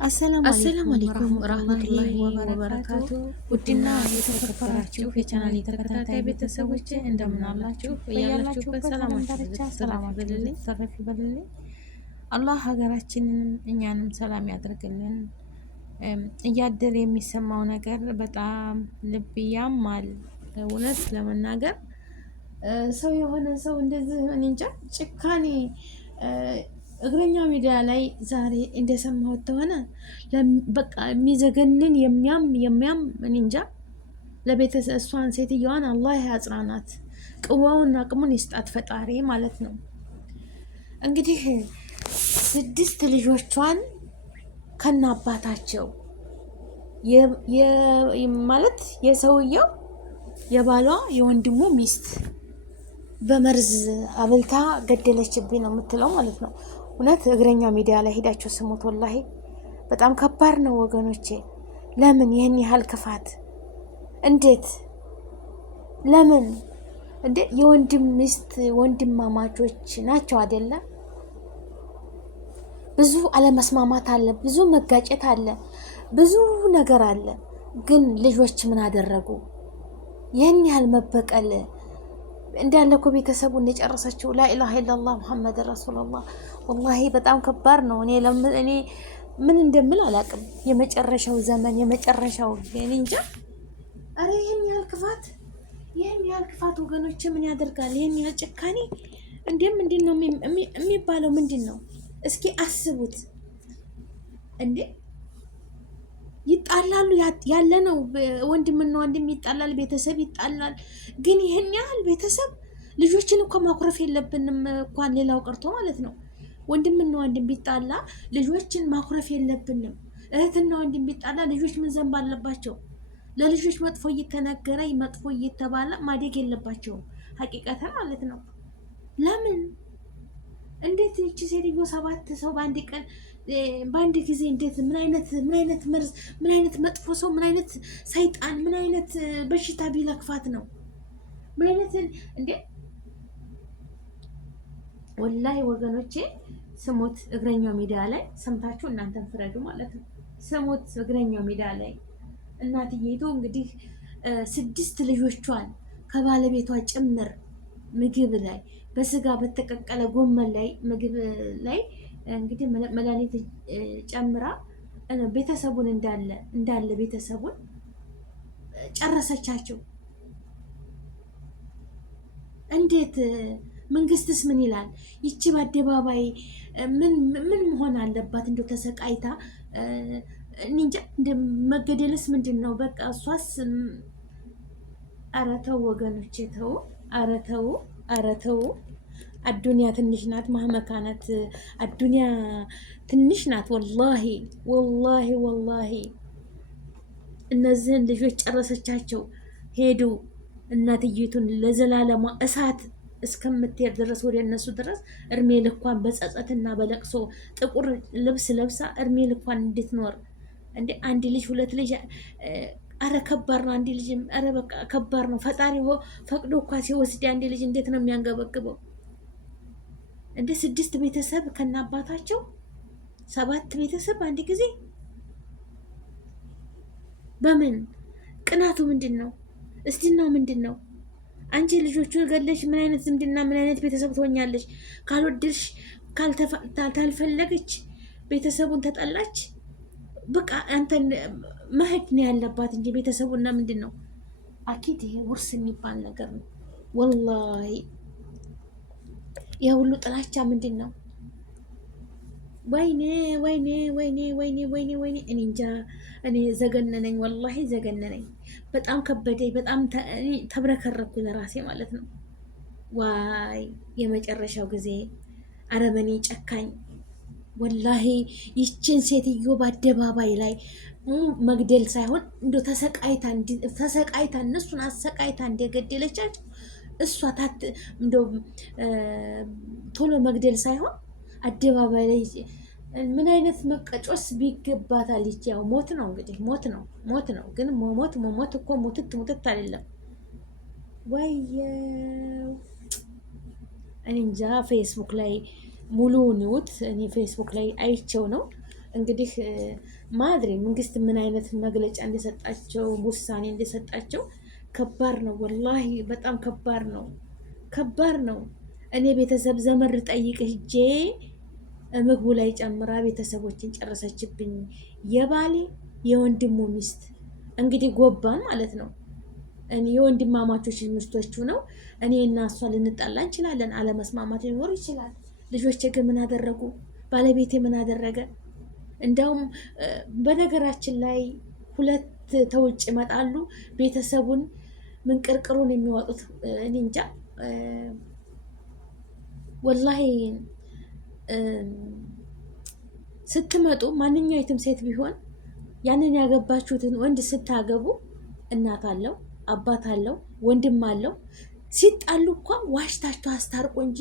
አሰላሙ አለይኩም ወራህመቱላሂ ወራህመቱላሂ ወበረካቱ። ወበረካቱ። ውድና ውድና የተከበራችሁ የተከበራችሁ የቻናሌ የቻናሌ ተከታታይ ተከታታይ ቤተሰቦች ቤተሰቦች እንደምን እንደምን አላችሁ? አላችሁ? በያላችሁበት በያላችሁበት ሰላም ሰላማችሁ ዳርቻ ብዝት ትረፍ ሰላማችሁ ይበልልኝ። ተረፍ ይበልልኝ። አላህ ሀገራችንንም እኛንም ሰላም ያደርግልን። እያደር የሚሰማው ነገር በጣም ልብ ያማል። እውነት ለመናገር ሰው የሆነ ሰው እንደዚህ እኔ እንጃ ጭካኔ እግረኛ ሚዲያ ላይ ዛሬ እንደሰማሁት ከሆነ በቃ የሚዘገንን የሚያም እኔ እንጃ። ለቤተሰብ እሷን ሴትየዋን አላህ ያጽናናት፣ ቅዋውና አቅሙን ይስጣት ፈጣሪ ማለት ነው። እንግዲህ 6 ልጆቿን ከነ አባታቸው ማለት የሰውየው የባሏ የወንድሙ ሚስት በመርዝ አብልታ ገደለችብኝ ነው የምትለው ማለት ነው። እውነት እግረኛ ሚዲያ ላይ ሄዳቸው ስሙት። ወላሂ በጣም ከባድ ነው ወገኖቼ። ለምን ይህን ያህል ክፋት? እንዴት? ለምን? እንዴ የወንድም ሚስት ወንድማማቾች ናቸው አይደለ? ብዙ አለመስማማት አለ፣ ብዙ መጋጨት አለ፣ ብዙ ነገር አለ። ግን ልጆች ምን አደረጉ? ይህን ያህል መበቀል እንዳለ እኮ ቤተሰቡ እንደጨረሰችው። ላኢላሀ ኢለላህ ሙሐመድ ረሱሉላህ። ወላሂ በጣም ከባድ ነው። እኔ ምን እንደምል አላውቅም። የመጨረሻው ዘመን የመጨረሻው እኔ እንጃ። አረ ይህን ያህል ክፋት፣ ይህን ያህል ክፋት ወገኖች ምን ያደርጋል? ይህን ያህል ጭካኔ ምንድን ነው የሚባለው? ምንድን ነው? እስኪ አስቡት እንዴ! ይጣላሉ ያለ ነው። ወንድምና ወንድም ይጣላል፣ ቤተሰብ ይጣላል። ግን ይህን ያህል ቤተሰብ ልጆችን እኮ ማኩረፍ የለብንም እንኳን ሌላው ቀርቶ ማለት ነው። ወንድምና ወንድም ቢጣላ ልጆችን ማኩረፍ የለብንም። እህትና ወንድም ቢጣላ ልጆች ምን ዘንብ አለባቸው? ለልጆች መጥፎ እየተነገረ መጥፎ እየተባለ ማደግ የለባቸውም። ሀቂቀተን ማለት ነው። ለምን? እንዴት ይቺ ሴትዮ 7 ሰው በአንድ ጊዜ እንዴት? ምን አይነት መርዝ፣ ምን አይነት መጥፎ ሰው፣ ምን አይነት ሰይጣን፣ ምን አይነት በሽታ ቢለክፋት ነው? ምን አይነት እንዴ! ወላሂ ወገኖቼ ስሙት። እግረኛው ሚዲያ ላይ ሰምታችሁ እናንተን ፍረዱ ማለት ነው። ስሙት እግረኛው ሚዲያ ላይ እናትዬቱ እንግዲህ 6 ልጆቿን ከባለቤቷ ጭምር ምግብ ላይ በስጋ በተቀቀለ ጎመን ላይ ምግብ ላይ እንግዲህ መድኃኒት ጨምራ ቤተሰቡን እንዳለ ቤተሰቡን ጨረሰቻቸው። እንዴት? መንግስትስ ምን ይላል? ይቺ በአደባባይ ምን መሆን አለባት? እንደው ተሰቃይታ እንጃ እንደ መገደልስ ምንድን ነው? በቃ እሷስ ኧረ ተው ወገኖቼ ተው። ኧረ ተው፣ ኧረ ተው። አዱንያ ትንሽ ናት፣ ማህመካነት አዱንያ ትንሽ ናት። ወላሂ ወላሂ ወላሂ እነዚህን ልጆች ጨረሰቻቸው። ሄዱ እናትዬቱን ለዘላለሟ እሳት እስከምትሄድ ድረስ ወደ እነሱ ድረስ እድሜ ልኳን በጸጸትና በለቅሶ ጥቁር ልብስ ለብሳ እድሜ ልኳን እንድትኖር። እንደ አንድ ልጅ 2 ልጅ አረ ከባድ ነው። አንድ ልጅ አረ በቃ ከባድ ነው። ፈጣሪ ፈቅዶ እኳ ሲወስድ አንድ ልጅ እንዴት ነው የሚያንገበግበው? እንደ 6 ቤተሰብ ከናባታቸው 7 ቤተሰብ አንድ ጊዜ። በምን ቅናቱ ምንድን ነው? እስቲናው ምንድን ነው? አንቺ ልጆቹን ገለሽ ምን አይነት ዝምድና ምን አይነት ቤተሰብ ትሆኛለሽ? ካልወደድሽ ካልፈለገች ቤተሰቡን ተጠላች፣ በቃ አንተን መሄድ ነው ያለባት እንጂ ቤተሰቡና ምንድን ነው? አኪድ ይሄ ውርስ የሚባል ነገር ነው። ወላሂ የሁሉ ጥላቻ ምንድን ነው? ወይኔ ወይኔ ወይኔ ወይኔ ወይኔ ወይኔ! እኔ እንጃ። እኔ ዘገነነኝ፣ ወላሂ ዘገነነኝ። በጣም ከበደኝ። በጣም ተብረከረኩ ለራሴ ማለት ነው። ዋይ የመጨረሻው ጊዜ አረመኔ ጨካኝ። ወላሂ ይችን ሴትዮ በአደባባይ ላይ መግደል ሳይሆን እንዶ ተሰቃይታ እነሱን አሰቃይታ እንደገደለቻቸው እሷ እንዶ ቶሎ መግደል ሳይሆን አደባባይ ላይ ምን አይነት መቀጮስ ቢገባታል? ያው ሞት ነው እንግዲህ ሞት ነው። ግን ሞት እኮ ሙትት አይደለም። ወየው እኔ እንጃ። ፌስቡክ ላይ ሙሉውን እኔ ፌስቡክ ላይ አይቼው ነው እንግዲህ ማድሬ መንግስት ምን አይነት መግለጫ እንደሰጣቸው ውሳኔ እንደሰጣቸው ከባድ ነው። ወላሂ በጣም ከባድ ነው፣ ከባድ ነው። እኔ ቤተሰብ ዘመድ ጠይቅ ሂጄ ምግቡ ላይ ጨምራ ቤተሰቦችን ጨረሰችብኝ። የባሌ የወንድሙ ሚስት እንግዲህ ጎባን ማለት ነው። እኔ የወንድማማቾች ሚስቶቹ ነው። እኔ እና እሷ ልንጣላ እንችላለን፣ አለመስማማት ሊኖር ይችላል። ልጆቼ ግን ምን አደረጉ? ባለቤቴ ምን አደረገ? እንዲያውም በነገራችን ላይ ሁለት ተውጭ ይመጣሉ ቤተሰቡን ምንቅርቅሩን የሚወጡት እኔ እንጃ ወላሂ። ስትመጡ ማንኛዊትም ሴት ቢሆን ያንን ያገባችሁትን ወንድ ስታገቡ እናት አለው፣ አባት አለው፣ ወንድም አለው። ሲጣሉ እንኳ ዋሽታችሁ አስታርቁ እንጂ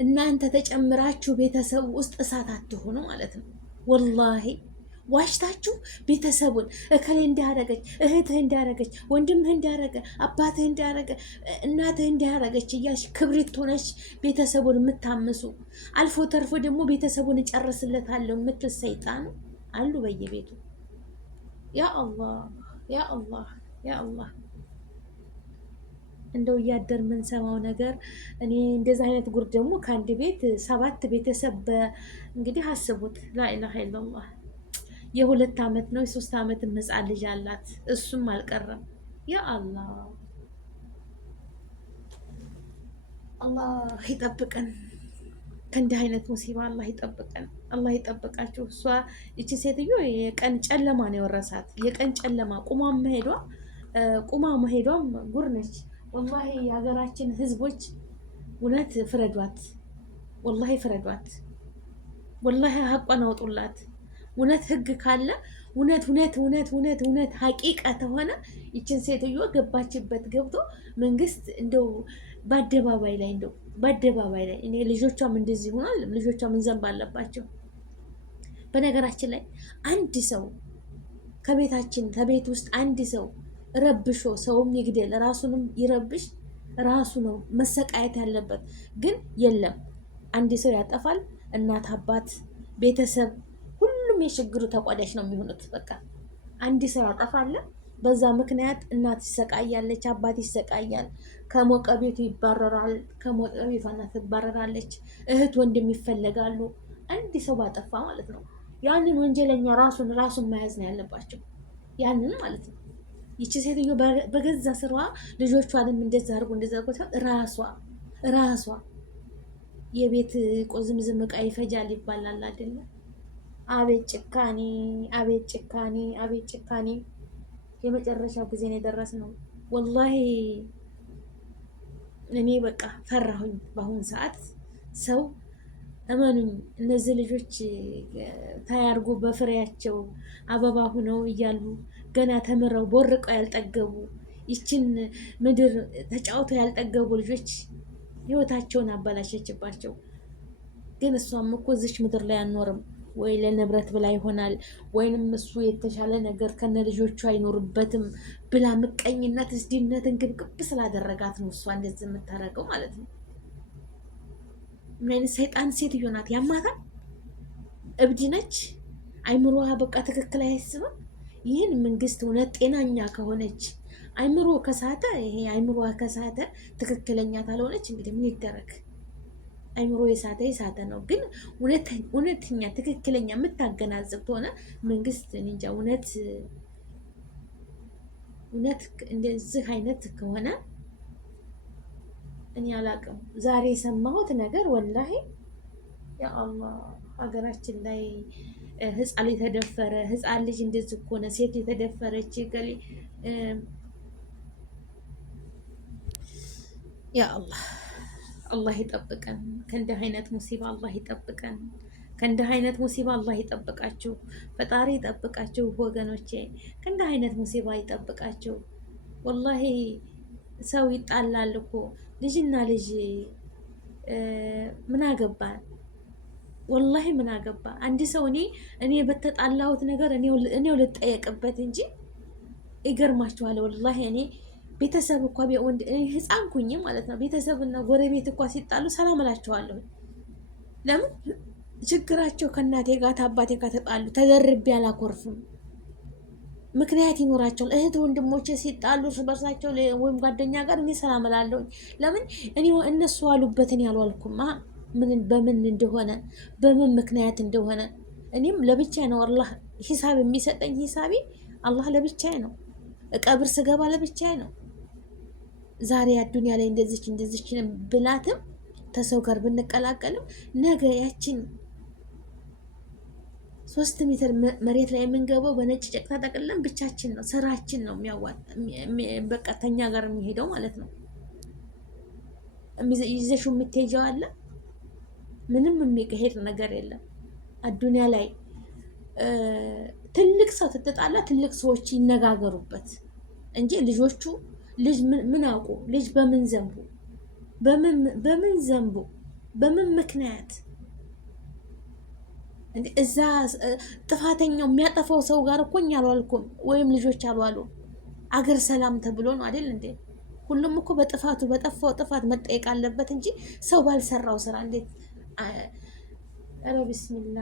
እናንተ ተጨምራችሁ ቤተሰብ ውስጥ እሳት አትሆኑ ማለት ነው። ወላሂ ዋሽታችሁ ቤተሰቡን እከሌ እንዲያረገች፣ እህትህ እንዲያረገች፣ ወንድምህ እንዲያረገ፣ አባትህ እንዲያረገ፣ እናትህ እንዲያረገች እያልሽ ክብሪት ሆነች ቤተሰቡን የምታምሱ አልፎ ተርፎ ደግሞ ቤተሰቡን እጨርስለታለሁ የምትል ሰይጣን አሉ በየቤቱ። ያ አላህ ያ አላህ ያ አላህ። እንደው እያደር የምንሰማው ነገር እኔ እንደዚህ አይነት ጉር ደግሞ ከአንድ ቤት 7 ቤተሰብ እንግዲህ አስቡት። ላኢላሃ ኢለላህ። የ2 ዓመት ነው የ3 ዓመት ህፃን ልጅ አላት። እሱም አልቀረም። ያ አላህ አላህ ይጠብቀን ከእንዲህ አይነት ሙሲባ አላህ ይጠብቀን፣ አላህ ይጠብቃችሁ። እሷ ይቺ ሴትዮ የቀን ጨለማ ነው የወረሳት። የቀን ጨለማ ቁማ መሄዷም ጉር ነች። ወላሂ የሀገራችን ህዝቦች እውነት ፍረዷት፣ ወላሂ ፍረዷት፣ ወላሂ ሀቋን አውጡላት። እውነት ህግ ካለ እውነት ሀቂቃ ተሆነ ይችን ሴትዮ ገባችበት ገብቶ መንግስት እንደው በአደባባይ ላይ እኔ ልጆቿም እንደዚህ ሆኗል። ልጆቿ ምን ዘንብ አለባቸው? በነገራችን ላይ አንድ ሰው ከቤት ውስጥ አንድ ሰው ረብሾ ሰውም ይግደል ራሱንም ይረብሽ፣ ራሱ ነው መሰቃየት ያለበት። ግን የለም አንድ ሰው ያጠፋል፣ እናት አባት ቤተሰብ ሁሉም የችግሩ ተቋዳሽ ነው የሚሆኑት። በቃ አንድ ሰው ያጠፋል፣ በዛ ምክንያት እናት ይሰቃያለች፣ አባት ይሰቃያል፣ ከሞቀ ቤቱ ይባረራል፣ ከሞቀ ቤቷ እናት ትባረራለች፣ እህት ወንድም ይፈለጋሉ። አንድ ሰው ባጠፋ ማለት ነው ያንን ወንጀለኛ ራሱን መያዝ ነው ያለባቸው፣ ያንን ማለት ነው። ይቺ ሴትዮ በገዛ ስራዋ ልጆቿንም እንደዛ አድርጎ ራሷ የቤት ቁዝምዝም ዕቃ ይፈጃል ይባላል አይደለ? አቤት ጭካኔ፣ አቤት ጭካኔ፣ አቤት ጭካኔ። የመጨረሻው ጊዜ ነው የደረስነው። ወላሂ እኔ በቃ ፈራሁኝ። በአሁኑ ሰዓት ሰው እመኑኝ፣ እነዚህ ልጆች ታያርጉ በፍሬያቸው አበባ ሁነው እያሉ ገና ተምረው ቦርቀው ያልጠገቡ ይችን ምድር ተጫውተው ያልጠገቡ ልጆች ህይወታቸውን አበላሸችባቸው። ግን እሷም እኮ እዚች ምድር ላይ አንኖርም ወይ ለንብረት ብላ ይሆናል ወይንም እሱ የተሻለ ነገር ከነ ልጆቹ አይኖርበትም ብላ ምቀኝነት፣ እስዲነትን ግብግብ ስላደረጋት ነው እሷ እንደዚህ የምታረገው ማለት ነው። ምን አይነት ሰይጣን ሴትዮ ናት? ያማታል። እብድ ነች። አይምሮዋ በቃ ትክክል አያስብም። ይህን መንግስት እውነት ጤናኛ ከሆነች አይምሮ ከሳተ ይሄ አይምሮዋ ከሳተ ትክክለኛ ካልሆነች እንግዲህ ምን ይደረግ? አይምሮ የሳተ ነው። ግን እውነተኛ ትክክለኛ የምታገናዝብ ከሆነ መንግስት እንጃ እውነት እንደዚህ አይነት ከሆነ እኔ አላቅም። ዛሬ የሰማሁት ነገር ወላሂ ያ አላህ ሀገራችን ላይ ህፃን የተደፈረ ህፃን ልጅ እንደዚህ ከሆነ ሴት የተደፈረች ገሌ ያ አላህ አላህ ይጠብቀን ከእንዲህ አይነት ሙሲባ አላህ ይጠብቀን። ከእንዲህ አይነት ሙሲባ አላህ ይጠብቃችሁ። ፈጣሪ ይጠብቃችሁ ወገኖቼ፣ ከእንዲህ አይነት ሙሲባ ይጠብቃችሁ። ወላሂ ሰው ይጣላል እኮ ልጅና ልጅ ምን አገባን? ወላሂ ምን አገባ? አንድ ሰው እኔ በተጣላሁት ነገር እኔው ልጠየቅበት እንጂ ይገርማችኋል። ወላሂ እኔ ቤተሰብ እኳ ህፃን ኩኝ ማለት ነው ቤተሰብና ጎረቤት እኳ ሲጣሉ ሰላም እላቸዋለሁ። ለምን ችግራቸው ከእናቴ ጋር ከአባቴ ጋር ተጣሉ፣ ተደርቤ አላኮርፍም። ምክንያት ይኖራቸዋል። እህት ወንድሞቼ ሲጣሉ እርስ በርሳቸው ወይም ጓደኛ ጋር እኔ ሰላም እላለሁኝ። ለምን እኔ እነሱ አሉበትን ያልዋልኩም በምን እንደሆነ በምን ምክንያት እንደሆነ እኔም ለብቻ ነው አላህ ሂሳብ የሚሰጠኝ። ሂሳቤ አላህ ለብቻ ነው። ቀብር ስገባ ለብቻ ነው። ዛሬ አዱንያ ላይ እንደዚች ብላትም ተሰው ጋር ብንቀላቀልም ነገ ያችን 3 ሜትር መሬት ላይ የምንገባው በነጭ ጨርቅ ተጠቅልለን ብቻችን ነው። ስራችን ነው የሚያዋጣ በቃ ተኛ ጋር የሚሄደው ማለት ነው። ይዘሽው የምትሄጂው አለ። ምንም የሚሄድ ነገር የለም አዱንያ ላይ። ትልቅ ሰው ትጣላ፣ ትልቅ ሰዎች ይነጋገሩበት እንጂ ልጆቹ ልጅ ምን አውቁ? ልጅ በምን ዘንቡ? በምን ዘንቡ? በምን ምክንያት እዛ ጥፋተኛው የሚያጠፋው ሰው ጋር እኮ እኛ አልዋልኩም ወይም ልጆች አልዋሉ። አገር ሰላም ተብሎ ነው አይደል እንዴ? ሁሉም እኮ በጥፋቱ በጠፋው ጥፋት መጠየቅ አለበት እንጂ ሰው ባልሰራው ስራ እንዴት? ኧረ ቢስሚላ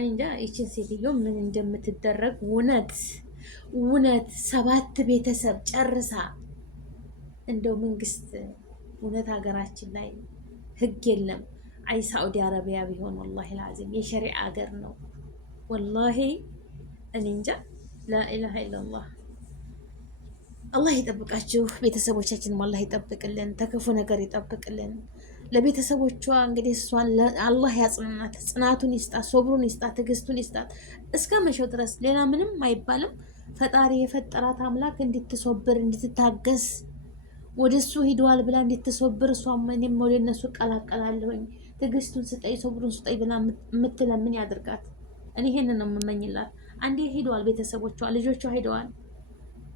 እንጃ ይችን ሴትዮ ምን እንደምትደረግ እውነት 7 ቤተሰብ ጨርሳ እንደው መንግስት እውነት ሀገራችን ላይ ህግ የለም። አይ ሳዑዲ አረቢያ ቢሆን ወላሂ ላዚም የሸሪዓ ሀገር ነው። ወላሂ እኔ እንጃ። ላኢላሃ ኢለላህ። አላህ ይጠብቃችሁ። ቤተሰቦቻችንም አላህ ይጠብቅልን፣ ተክፉ ነገር ይጠብቅልን። ለቤተሰቦቿ እንግዲህ እሷን አላህ ያጽናናት፣ ጽናቱን ይስጣት፣ ሶብሩን ይስጣት፣ ትዕግስቱን ይስጣት እስከ መቼው ድረስ። ሌላ ምንም አይባልም። ፈጣሪ የፈጠራት አምላክ እንድትሶብር እንድትታገስ ወደ እሱ ሂደዋል ብላ እንድትሶብር እሷም እኔም ወደ እነሱ እቀላቀላለሁኝ ትዕግስቱን ስጠይ ሶብሩን ስጠይ ብላ የምትለምን ያድርጋት። እኔ ይሄንን ነው የምመኝላት። አንዴ ሄደዋል ቤተሰቦቿ፣ ልጆቿ ሄደዋል።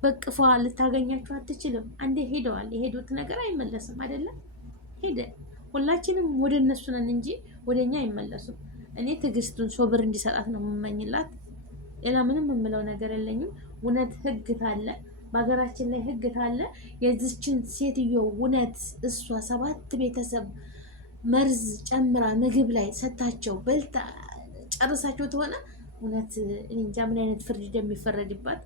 በቅፏ ልታገኛቸው አትችልም። አንዴ ሄደዋል። የሄዱት ነገር አይመለስም አይደለም። ሄደ። ሁላችንም ወደ እነሱ ነን እንጂ ወደ እኛ አይመለሱም። እኔ ትዕግስቱን ሶብር እንዲሰጣት ነው የምመኝላት። ሌላ ምንም የምለው ነገር የለኝም። እውነት ህግ ታለ በሀገራችን ላይ ህግ ታለ የዚችን ሴትዮ እውነት እሷ 7 ቤተሰብ መርዝ ጨምራ ምግብ ላይ ሰታቸው በልታ ጨርሳቸው ተሆነ እውነት እኔ እንጃ ምን አይነት ፍርድ እንደሚፈረድባት።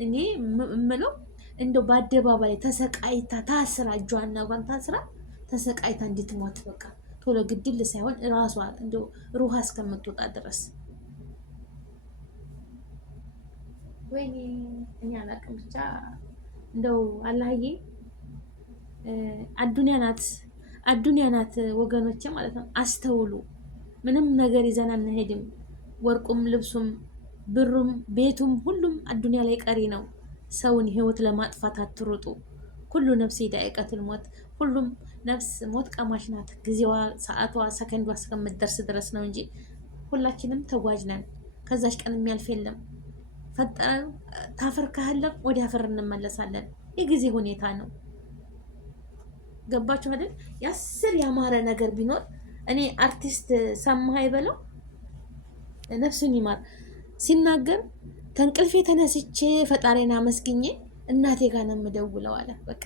እኔ የምለው እንደው በአደባባይ ተሰቃይታ ታስራ እጇና እግሯን ታስራ ተሰቃይታ እንድትሞት በቃ ቶሎ ግድል ሳይሆን ራሷ እንደው ሩሃ እስከምትወጣ ድረስ። ወይኔ እኔ አላቅም ብቻ እንደው አላህዬ አዱንያ ናት ወገኖቼ ማለት ነው። አስተውሉ። ምንም ነገር ይዘን አንሄድም። ወርቁም ልብሱም ብሩም ቤቱም ሁሉም አዱንያ ላይ ቀሪ ነው። ሰውን ህይወት ለማጥፋት አትሮጡ። ሁሉ ነፍስ ዳኢቀቱል ሞት፣ ሁሉም ነፍስ ሞት ቀማሽ ናት። ጊዜዋ፣ ሰዓቷ፣ ሰከንዷ እስከምትደርስ ድረስ ነው እንጂ ሁላችንም ተጓዥ ነን። ከዛች ቀን የሚያልፍ የለም። ፈጠረን ታፈር ካህለን ወደ አፈር እንመለሳለን። የጊዜ ሁኔታ ነው። ገባችሁ አይደል? ያስር ያማረ ነገር ቢኖር እኔ አርቲስት ሰማህ አይበለው ነፍሱን ይማር ሲናገር ተንቅልፌ ተነስቼ ፈጣሪና መስግኜ እናቴ ጋር ነው የምደውለው አለ። በቃ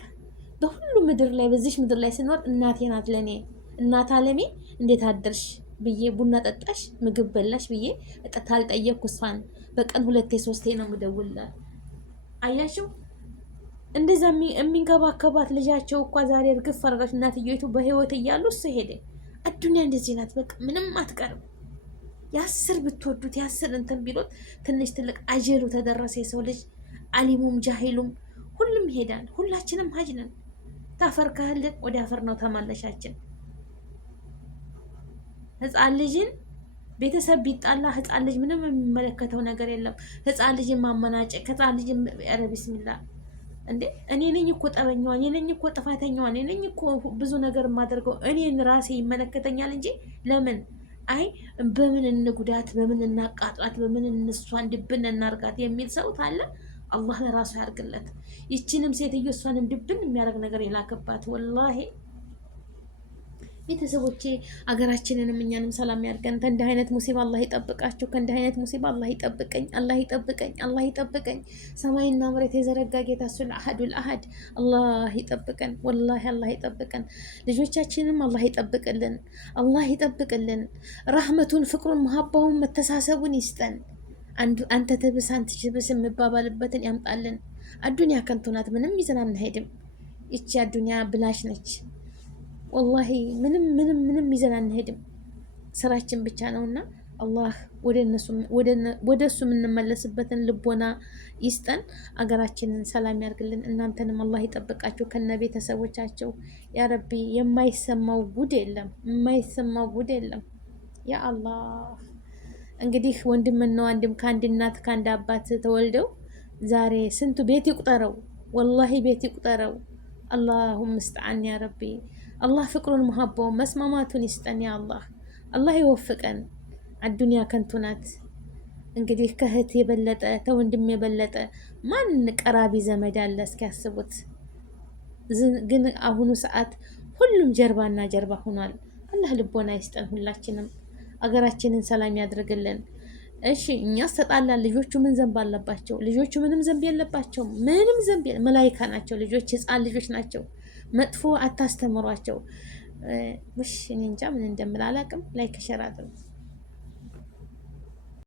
በሁሉ ምድር ላይ በዚች ምድር ላይ ስኖር እናቴ ናት ለኔ። እናት አለሜ እንዴት አደርሽ ብዬ ቡና ጠጣሽ ምግብ በላሽ ብዬ ታልጠየቅኩ እሷን በቀን 2 3 ነው የምደውልላት። አያችሁ እንደዛ የሚንከባከባት ልጃቸው እኮ ዛሬ እርግፍ አድርጋች እናትየቱ በህይወት እያሉ እሱ ሄደ። አዱንያ እንደዚህ ናት። በቃ ምንም አትቀርም። ያስር ብትወዱት ያስር እንትን ቢሎት ትንሽ ትልቅ አጀሉ ተደረሰ። የሰው ልጅ አሊሙም ጃሂሉም ሁሉም ይሄዳል። ሁላችንም ሀጅ ነን። ታፈር ካህልን ወደ አፈር ነው ተማለሻችን። ህፃን ልጅን ቤተሰብ ቢጣላ ህፃን ልጅ ምንም የሚመለከተው ነገር የለም። ህፃን ልጅን ማመናጨቅ፣ ህፃን ልጅን ኧረ ቢስሚላ እንዴ! እኔ ነኝ እኮ ጠበኛዋ፣ እኔ ነኝ እኮ ጥፋተኛዋ፣ እኔ ነኝ እኮ ብዙ ነገር የማደርገው እኔን ራሴ ይመለከተኛል እንጂ ለምን አይ በምን እንጉዳት፣ በምን እናቃጣት፣ በምን እንሷን ድብን እናርጋት የሚል ሰው ታለ አላህ ለራሱ ያርግለት። ይችንም ሴትዮ እሷንም ድብን የሚያደርግ ነገር የላከባት ወላሂ ቤተሰቦቼ አገራችንንም እኛንም ሰላም ያርገን። ከእንዲህ አይነት ሙሲባ አላህ ይጠብቃችሁ። ከእንዲህ አይነት ሙሲባ አላህ ይጠብቀኝ፣ አላህ ይጠብቀኝ፣ አላህ ይጠብቀኝ። ሰማይና መሬት የዘረጋ ጌታ እሱን አሐዱል አሐድ አላህ ይጠብቀን። ወላሂ አላህ ይጠብቀን። ልጆቻችንም አላህ ይጠብቅልን፣ አላህ ይጠብቅልን። ረህመቱን፣ ፍቅሩን፣ መሀባውን፣ መተሳሰቡን ይስጠን። አንተ ትብስ አንተ ትብስ የምባባልበትን ያምጣልን። አዱንያ ከንቱ ናት፣ ምንም ይዘን አንሄድም። ይቺ አዱንያ ብላሽ ነች። ወላሂ ምንም ይዘን አንሄድም። ስራችን ብቻ ነውና አላህ ወደ እሱ የምንመለስበትን ልቦና ይስጠን። አገራችንን ሰላም ያርግልን። እናንተንም አላህ ይጠብቃችሁ ከነ ቤተሰቦቻቸው። ያ ረቢ የማይሰማው ጉድ የለም፣ የማይሰማው ጉድ የለም። ያ አላህ እንግዲህ ወንድምና ወንድም ከአንድ እናት ከአንድ አባት ተወልደው ዛሬ ስንቱ ቤት ይቁጠረው፣ ወላሂ ቤት ይቁጠረው። አላሁ ምስተዓን ያ ረቢ። አላህ ፍቅሩን መሀባውን መስማማቱን ይስጠን። ያ አላህ አላህ ይወፍቀን። አዱንያ ከንቱ ናት። እንግዲህ ከእህት የበለጠ ተወንድም የበለጠ ማን ቀራቢ ዘመድ አለ? እስኪያስቡት። ግን አሁኑ ሰዓት ሁሉም ጀርባና ጀርባ ሆኗል። አላህ ልቦና ይስጠን። ሁላችንም አገራችንን ሰላም ያድርግልን። እሺ እኛስ ተጣላን። ልጆቹ ምን ዘንብ አለባቸው? ልጆቹ ምንም ዘንብ የለባቸውም። ምንም ዘንብ መላይካ ናቸው ልጆች፣ ህፃን ልጆች ናቸው። መጥፎ አታስተምሯቸው። እኔ እንጃ ምን እንደምል አላውቅም። ላይክ ሸር አድርጉ።